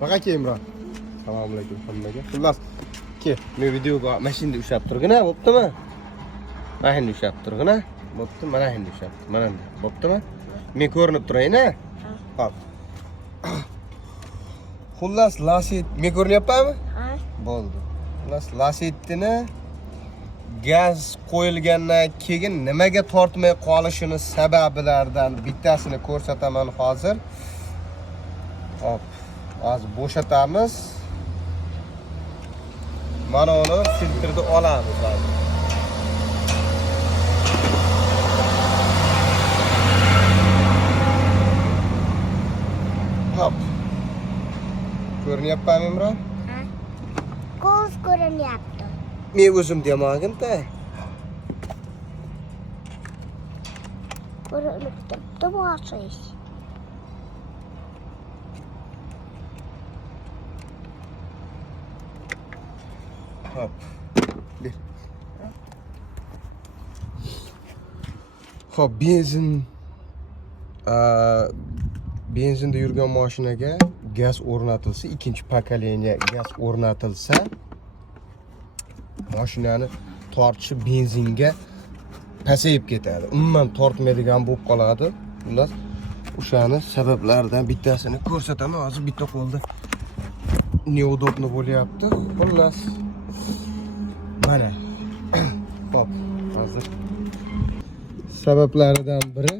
Baqa ke Imron. Assalomu alaykum hammaga. Xullas, ke, men videoga mashinada ushlab turgina, bo'ptimi? Mana endi ushlab turgina. Bo'pti, mana endi ushlab. Mana endi, bo'ptimi? Men ko'rinib turayna. Xo'p. Xullas, laset, men ko'rinyapmanmi? Ha. Bo'ldi. Xullas, lasetni gaz qo'yilgandan keyin nimaga tortmay qolishini sabablaridan bittasini ko'rsataman hozir. Hop, hozir bo'shatamiz. Mana uni filtrni olamiz hozir. Hop. Ko'rinyaptimi Imron? Ha. Ko'z ko'rinyapti. Men o'zim demadim-da. Ko'rinib turibdi boshish. Hop. Bir. Hop, benzinda yurgan mashinaga gaz o'rnatilsa, ikkinchi pokoleniya gaz o'rnatilsa, mashinani tortishi benzinga pasayib ketadi. Umuman tortmaydigan bo'lib qoladi. Xullas, o'shani sabablaridan bittasini ko'rsataman. Hozir bitta qo'lda neudobno bo'lyapti. Xullas, mana. Hop, hozir sabablaridan biri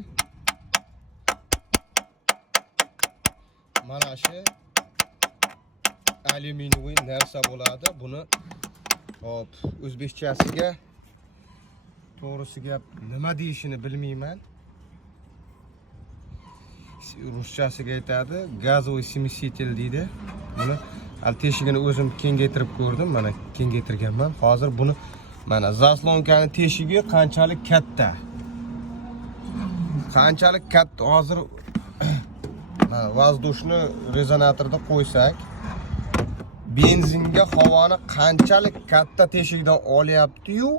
mana shu alyuminiy narsa bo'ladi. Buni hop, o'zbekchasiga to'g'risi nima deyishini bilmayman. Ruschasiga aytadi, gazovoy смеситель deydi. Buni teshigini o'zim kengaytirib ko'rdim. Mana kengaytirganman. Hozir buni mana zaslonkani teshigi qanchalik katta. Qanchalik katta hozir vazdushni rezonatorda qo'ysak, benzinga havoni qanchalik katta teshikdan olyapti-yu,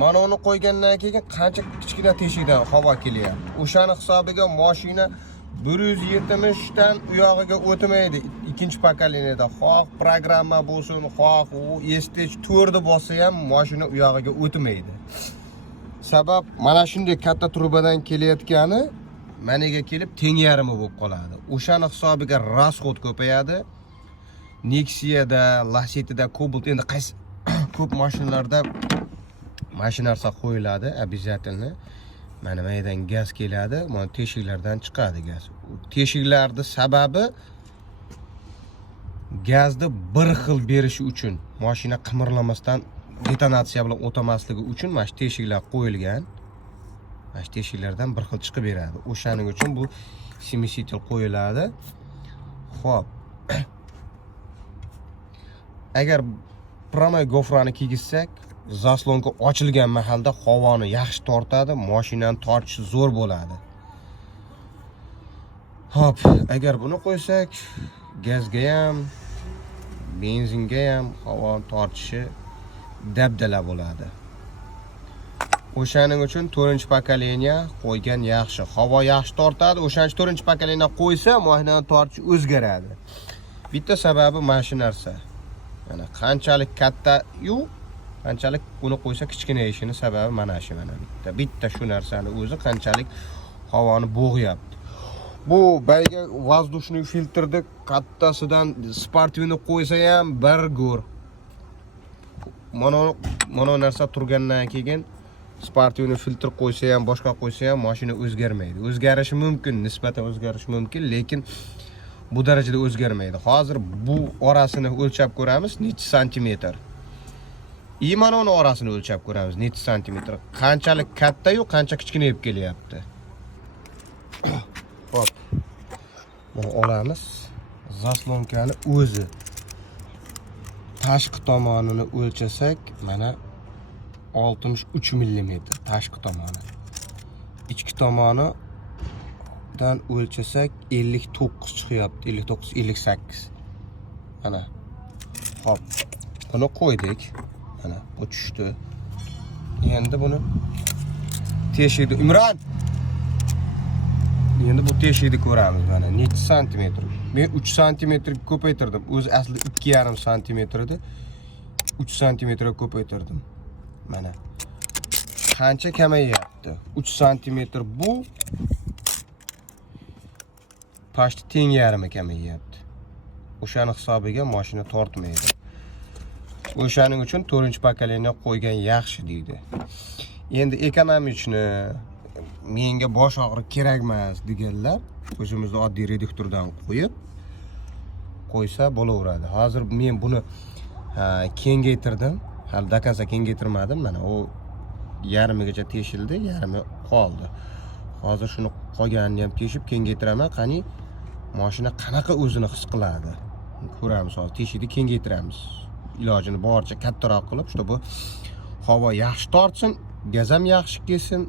mana uni qo'ygandan keyin qancha kichkina teshikdan havo kelyapti. O'shani hisobiga mashina 170 dan u yog'iga o'tmaydi. Ikkinchi pokoleniyada xoh programma bo'lsin, xoh u esitch 4 bo'lsa ham mashina u yog'iga o'tmaydi. Sabab mana shunday katta trubadan kelayotgani maniga kelib teng yarmi bo'lib qoladi. O'shani hisobiga rasxod ko'payadi. Nexia'da, Lacetti'da, Cobalt endi qaysi ko'p mashinalarda narsa qo'yiladi, обязательно. Mana maydan gaz keladi, mana teshiklardan chiqadi gaz. Teshiklarning sababi gazni bir xil berishi uchun, mashina qimirlamasdan detonatsiya bilan o'tamasligi uchun mana shu teshiklar qo'yilgan. Mana shu teshiklardan bir xil chiqib beradi. O'shaning uchun bu смеситель qo'yiladi. Xo'p. Agar promoy gofrani kiygizsak, zaslonka ochilgan mahalda havoni yaxshi tortadi, mashinani tortishi zo'r bo'ladi. Hop, agar buni qo'ysak, gazga ham, benzinga ham havoni tortishi dabdala bo'ladi. O'shaning uchun 4-pokoleniya qo'ygan yaxshi. Havo yaxshi tortadi. O'shaning 4-pokoleniya qo'ysa, mashinani tortishi o'zgaradi. Bitta sababi mana shu narsa. Mana qanchalik katta-yu, qanchalik uni qo'ysa kichkinayishini sababi mana shu mana bitta shu narsani o'zi qanchalik havoni bo'g'yapti. Bu bayga vazdushniy filtrni kattasidan sportivni qo'ysa ham bir go'r. Mana narsa turgandan keyin sportivni filtr qo'ysa ham, boshqa qo'ysa ham mashina o'zgarmaydi. O'zgarishi mumkin, nisbatan o'zgarishi mumkin, lekin bu darajada o'zgarmaydi. Hozir bu orasini o'lchab ko'ramiz, necha santimetr. Mana uni orasini o'lchab ko'ramiz, necha santimetr. Qanchalik katta-yu, qancha kichkinayib kelyapti. Hop. Buni olamiz. Zaslonkani o'zi tashqi tomonini o'lchasak, mana 63 mm tashqi tomoni. Ichki tomonidan o'lchasak 59 chiqyapti, 59-58. Mana. Hop. Buni qo'ydik. Mana bu tushdi. Endi buni teshikda Imron Endi bu teshikni ko'ramiz mana necha santimetr. Men 3 santimetr ko'paytirdim. O'zi asli 2,5 santimetr edi. 3 santimetrga ko'paytirdim. Mana qancha kamayyapti. 3 santimetr bu pashti teng yarmi kamayyapti. O'shani hisobiga mashina tortmaydi. O'shaning uchun 4-pokoleniya qo'ygan yaxshi deydi. Endi ekonomichni menga bosh og'riq kerak emas deganlar o'zimizni oddiy reduktordan qo'ysa bo'laveradi. Hozir men buni kengaytirdim. Hali dakansa kengaytirmadim. Mana u yarmigacha teshildi, yarmi qoldi. Hozir shuni qolganini ham teshib kengaytiraman. Qani mashina qanaqa o'zini his qiladi? Ko'ramiz hozir. Teshikni kengaytiramiz. Ilojini boricha kattaroq qilib, bu havo yaxshi tortsin, gaz ham yaxshi kelsin.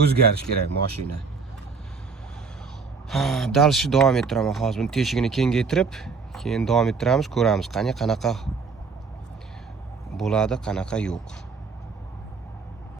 O'zgarish kerak mashina. Dalishni davom ettiraman hozir. Buni teshigini kengaytirib, keyin davom ettiramiz, ko'ramiz qanaqa bo'ladi, qanaqa yo'q.